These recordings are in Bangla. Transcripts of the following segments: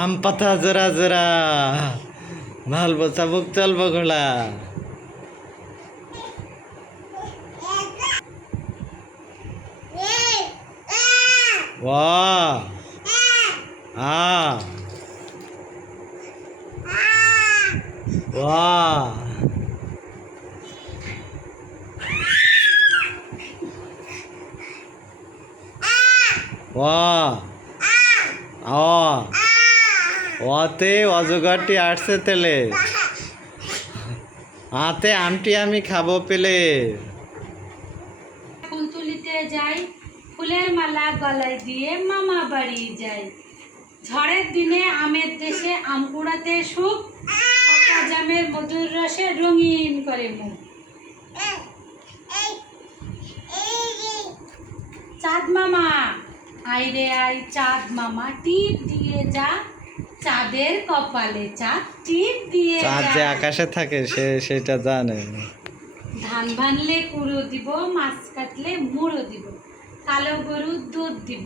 আম পাতা জোড়া জোড়া। ভালবো চাবুক চলবো ঘোড়া আ। ওয়া ওয়া আ ওতে অজগরটি আসছে তেলে। হাতে আমটি আমি খাব পেলে। ফুল তুলিতে যাই, ফুলের মালা গলায় দিয়ে মামা বাড়ি যাই। ঝড়ের দিনে আমের দেশে আম কুড়াতে সুখ, পাকা জামের মধুর রসে রঙিন করে মুখ। চাঁদ মামা আই রে আই চাঁদ মামা, টিপ দিয়ে যা। চাঁদের কপালে চাঁদ টিপ দিয়ে চাঁদ যে আকাশে থাকে সে সেটা জানে ধান ভানলে কুড়ো দিব মাছ কাটলে মুড়ো দিব কালো গরুর দুধ দিব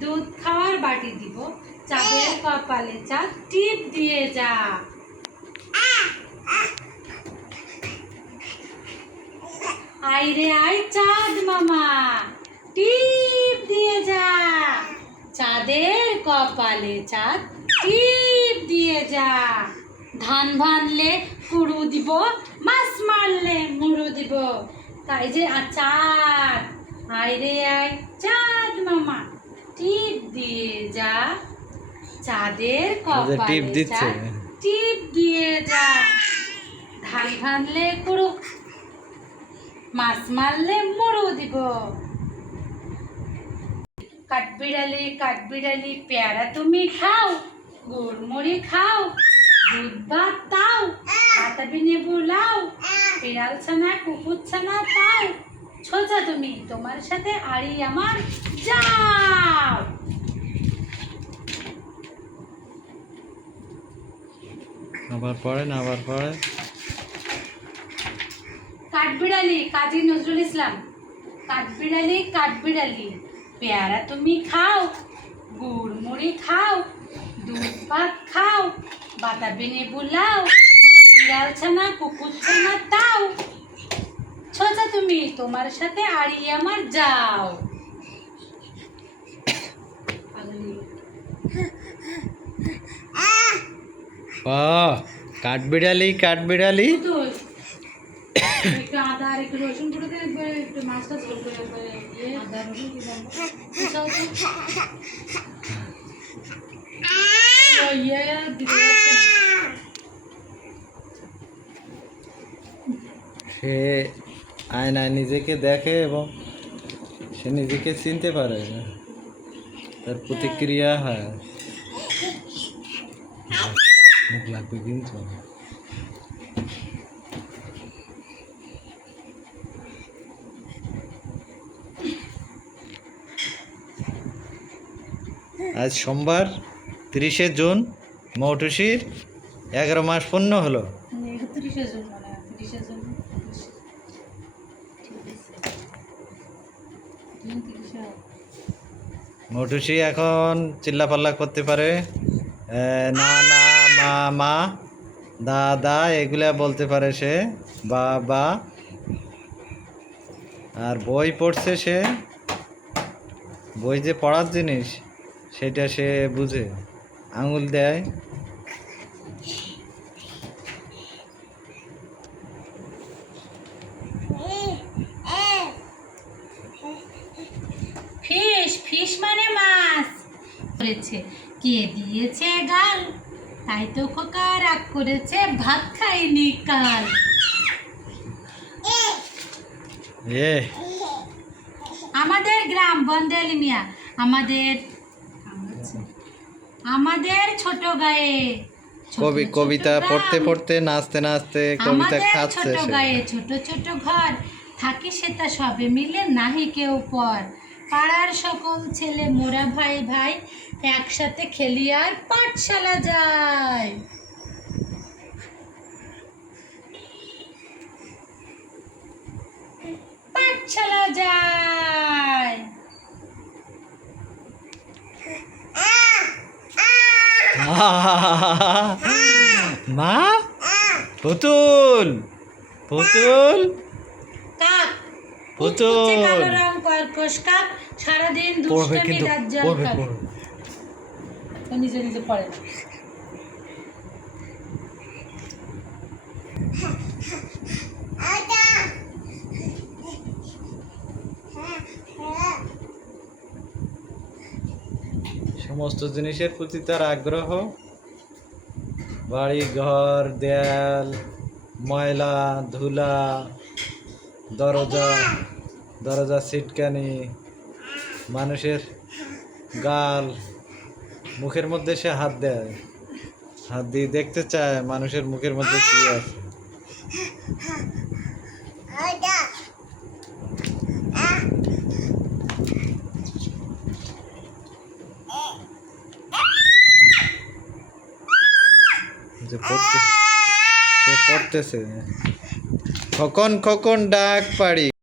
দুধ খাওয়ার বাটি দিব চাঁদের কপালে চাঁদ টিপ দিয়ে যা। আই রে আই চাঁদ মামা টিপ দিয়ে যা। চাঁদের কপালে চাঁদ টিপ দিয়ে যা। ধান ভানলে কুড়ু দিব মাছ মারলে মুড়ো দিব। তাই যে আচার। আই রে আই চাঁদ মামা টিপ দিয়ে যা। চাঁদের কপালে টিপ দিচ্ছে। টিপ দিয়ে যা। ধান ভানলে কুড়ু মাছ মারলে মুড়ো দিব। কাঠবিড়ালি কাঠবিড়ালি পেয়ারা তুমি খাও। গুড়মুড়ি খাও দুধ ভাত তাও বাতাবি নেবু লাও বিড়াল ছানা কুকুর ছানা তাও ছোচা তুমি তোমার সাথে আড়ি আমার যাও। আবার পড়ে না আবার পড়ে। কাঠবিড়ালি কাজী নজরুল ইসলাম। কাঠবিড়ালি কাঠবিড়ালি পেয়ারা তুমি খাও গুড় মুড়ি খাও দুধ ভাত খাও বাতাবি নেবু লাও বিড়াল ছানা কুকুর ছানা তাও। ছোচা তুমি তোমার সাথে আড়ি আমার যাও। ও কাঠবিড়ালি কাঠবিড়ালি। তো একটু আদা আর একটু রসুন করে একবার একটু মাছটা ঝোল করে একবার আদা রসুন কি ইয়ে দিতে যাচ্ছে সে আয়নায় নিজেকে দেখে এবং সে নিজেকে চিনতে পারে। তার প্রতিক্রিয়া হয়। মুখ লাগবে কিন্তু। আজ সোমবার তিরিশে জুন মৌটুসির এগারো মাস পূর্ণ হলো। মানে তিরিশে মৌটুসি এখন চিল্লাপাল্লা করতে পারে। না না মা মা দাদা এগুলা বলতে পারে সে বা বা আর বই পড়ছে সে। বই যে পড়ার জিনিস সেটা সে বুঝে। আঙুল দেয়। ফিশ ফিশ মানে মাছ। করেছে কে দিয়েছে গাল তাই তো খোকা রাগ করেছে ভাত খাইনি কাল। আমাদের গ্রাম বন্দেলি মিয়া আমাদের আমাদের ছোট গায়ে। কবি কবিতা পড়তে পড়তে নাচতে নাচতে কবিতা খাচ্ছে ছোট গায়ে ছোট ছোট ঘর। থাকি সেটা সবে মিলে নাহি কেউ পর। পাড়ার সকল ছেলে মোরা ভাই ভাই একসাথে খেলি আর পাঠশালা যায় পাঠশালা যায় মা? পুতুল! পুতুল! কাক? পুতুল। সারাদিন পড়বে কিন্তু পড়বে পড়বে। নিজে নিজে পড়ে। না সমস্ত জিনিসের প্রতি তার আগ্রহ। বাড়ি, ঘর, দেয়াল, ময়লা, ধুলা, দরজা দরজা সিটকানি মানুষের গাল, মুখের মধ্যে সে হাত দেয়। হাত দিয়ে দেখতে চায় মানুষের মুখের মধ্যে কি আছে। যে পড়তে সে পড়তেছে। খকন খকন ডাক পাড়ি।